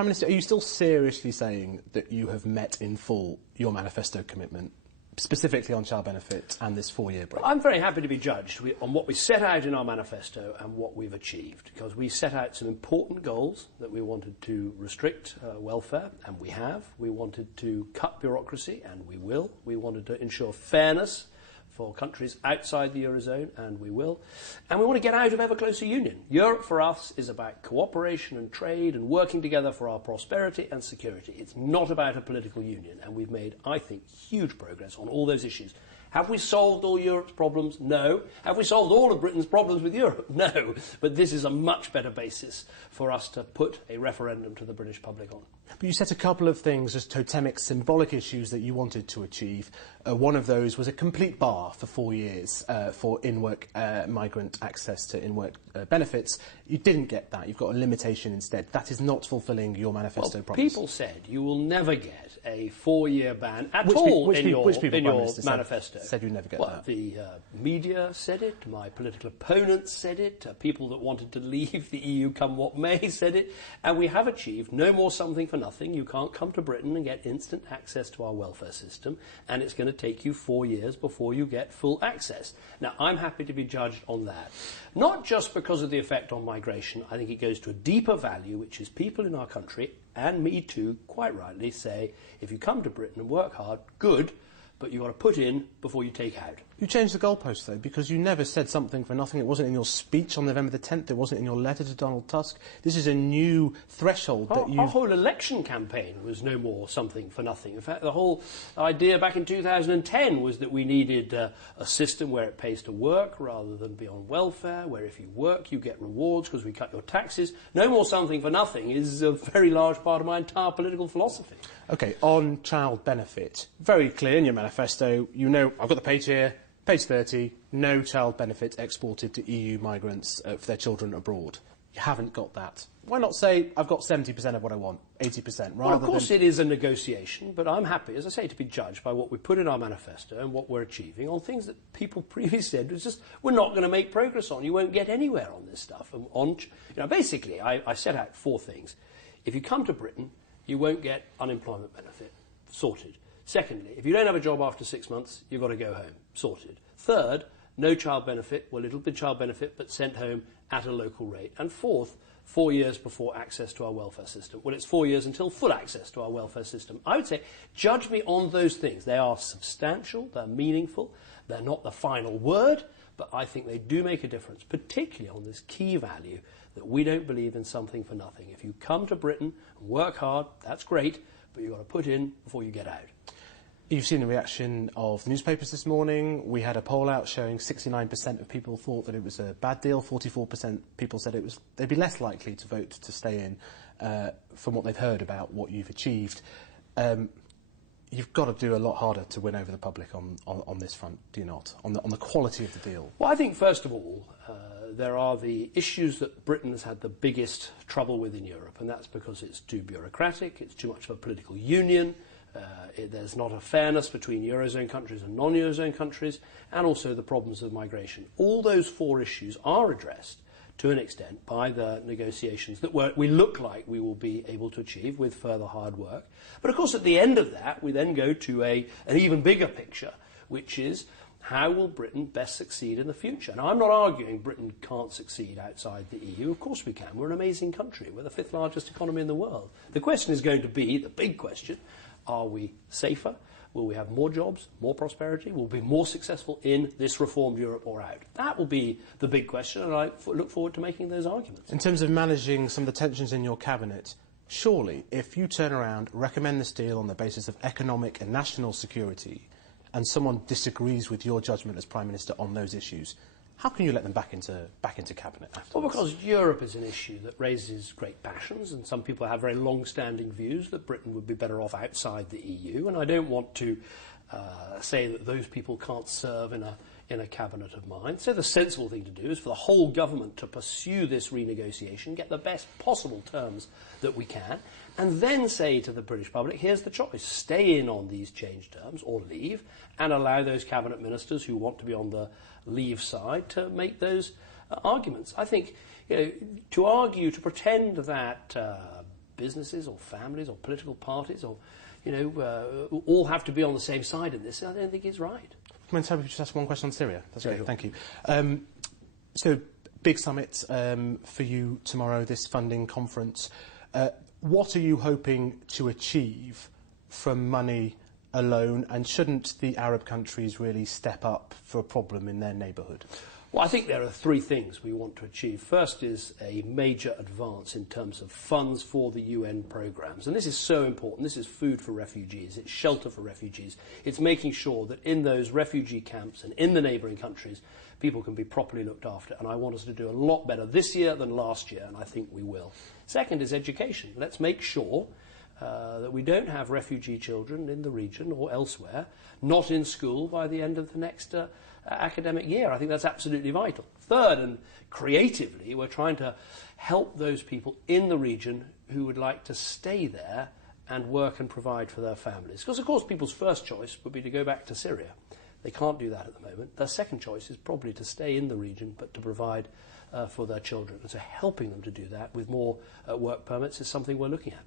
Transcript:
Prime Minister, are you still seriously saying that you have met in full your manifesto commitment, specifically on child benefit and this 4-year break? I'm very happy to be judged on what we set out in our manifesto and what we've achieved, because we set out some important goals that we wanted to restrict welfare, and we have. We wanted to cut bureaucracy, and we will. We wanted to ensure fairness for countries outside the Eurozone, and we will. And we want to get out of ever closer union. Europe for us is about cooperation and trade and working together for our prosperity and security. It's not about a political union, and we've made, I think, huge progress on all those issues. Have we solved all Europe's problems? No. Have we solved all of Britain's problems with Europe? No. But this is a much better basis for us to put a referendum to the British public on. But you set a couple of things as totemic, symbolic issues that you wanted to achieve. One of those was a complete bar for 4 years for in-work migrant access to in-work benefits. You didn't get that. You've got a limitation instead. That is not fulfilling your manifesto promise. People said you will never get a 4-year ban at all in your manifesto. Said you never get that. The media said it, my political opponents said it, people that wanted to leave the EU come what may said it, and we have achieved no more something for nothing. You can't come to Britain and get instant access to our welfare system, and it's going to take you 4 years before you get full access. Now, I'm happy to be judged on that. Not just because of the effect on migration. I think it goes to a deeper value, which is people in our country, and me too, quite rightly, say, if you come to Britain and work hard, good, but you've got to put in before you take out. You changed the goalpost, though, because you never said something for nothing. It wasn't in your speech on November the 10th. It wasn't in your letter to Donald Tusk. This is a new threshold that you... Our whole election campaign was no more something for nothing. In fact, the whole idea back in 2010 was that we needed a system where it pays to work rather than be on welfare, where if you work, you get rewards because we cut your taxes. No more something for nothing is a very large part of my entire political philosophy. OK, on child benefit, very clear in your manifesto, you know, I've got the page here, page 30, no child benefit exported to EU migrants for their children abroad. You haven't got that. Why not say, I've got 70% of what I want, 80%, rather well, of course it is a negotiation, but I'm happy, as I say, to be judged by what we put in our manifesto and what we're achieving on things that people previously said was just, we're not going to make progress on. You won't get anywhere on this stuff. Basically, I set out 4 things. If you come to Britain, you won't get unemployment benefit. Sorted. Secondly, if you don't have a job after 6 months, you've got to go home. Sorted. Third, no child benefit, well, it'll be child benefit, but sent home at a local rate. And fourth, 4 years before access to our welfare system. Well, it's 4 years until full access to our welfare system. I would say, judge me on those things. They are substantial, they're meaningful, they're not the final word, but I think they do make a difference, particularly on this key value that we don't believe in something for nothing. If you come to Britain and work hard, that's great, but you've got to put in before you get out. You've seen the reaction of the newspapers this morning. We had a poll out showing 69% of people thought that it was a bad deal. 44% people said they'd be less likely to vote to stay in from what they've heard about what you've achieved. You've got to do a lot harder to win over the public on this front, do you not? On the quality of the deal. Well, I think, first of all, there are the issues that Britain has had the biggest trouble with in Europe, and that's because it's too bureaucratic, it's too much of a political union, there's not a fairness between Eurozone countries and non-Eurozone countries, and also the problems of migration. All those 4 issues are addressed to an extent by the negotiations that we look like we will be able to achieve with further hard work. But of course at the end of that we then go to an even bigger picture, which is how will Britain best succeed in the future? Now, I'm not arguing Britain can't succeed outside the EU. Of course we can. We're an amazing country. We're the 5th largest economy in the world. The question is going to be, the big question, are we safer? Will we have more jobs, more prosperity? Will we be more successful in this reformed Europe or out? That will be the big question, and I look forward to making those arguments. In terms of managing some of the tensions in your cabinet, surely, if you turn around, recommend this deal on the basis of economic and national security, and someone disagrees with your judgment as Prime Minister on those issues, how can you let them back into cabinet afterwards? Well, because Europe is an issue that raises great passions, and some people have very long-standing views that Britain would be better off outside the EU, and I don't want to say that those people can't serve in a cabinet of mine. So the sensible thing to do is for the whole government to pursue this renegotiation, get the best possible terms that we can, and then say to the British public, here's the choice, stay in on these change terms or leave, and allow those cabinet ministers who want to be on the leave side to make those arguments. I think to argue, to pretend that businesses or families or political parties or, all have to be on the same side in this. I don't think is right. Can I just ask one question on Syria? That's Yeah, great, sure. thank you. So, big summit for you tomorrow, this funding conference. What are you hoping to achieve from money alone, and shouldn't the Arab countries really step up for a problem in their neighbourhood? Well, I think there are three things we want to achieve. First is a major advance in terms of funds for the UN programmes. And this is so important. This is food for refugees. It's shelter for refugees. It's making sure that in those refugee camps and in the neighbouring countries, people can be properly looked after. And I want us to do a lot better this year than last year, and I think we will. Second is education. Let's make sure that we don't have refugee children in the region or elsewhere not in school by the end of the next academic year. I think that's absolutely vital. Third, and creatively, we're trying to help those people in the region who would like to stay there and work and provide for their families. Because, of course, people's first choice would be to go back to Syria. They can't do that at the moment. Their second choice is probably to stay in the region but to provide for their children. And so helping them to do that with more work permits is something we're looking at.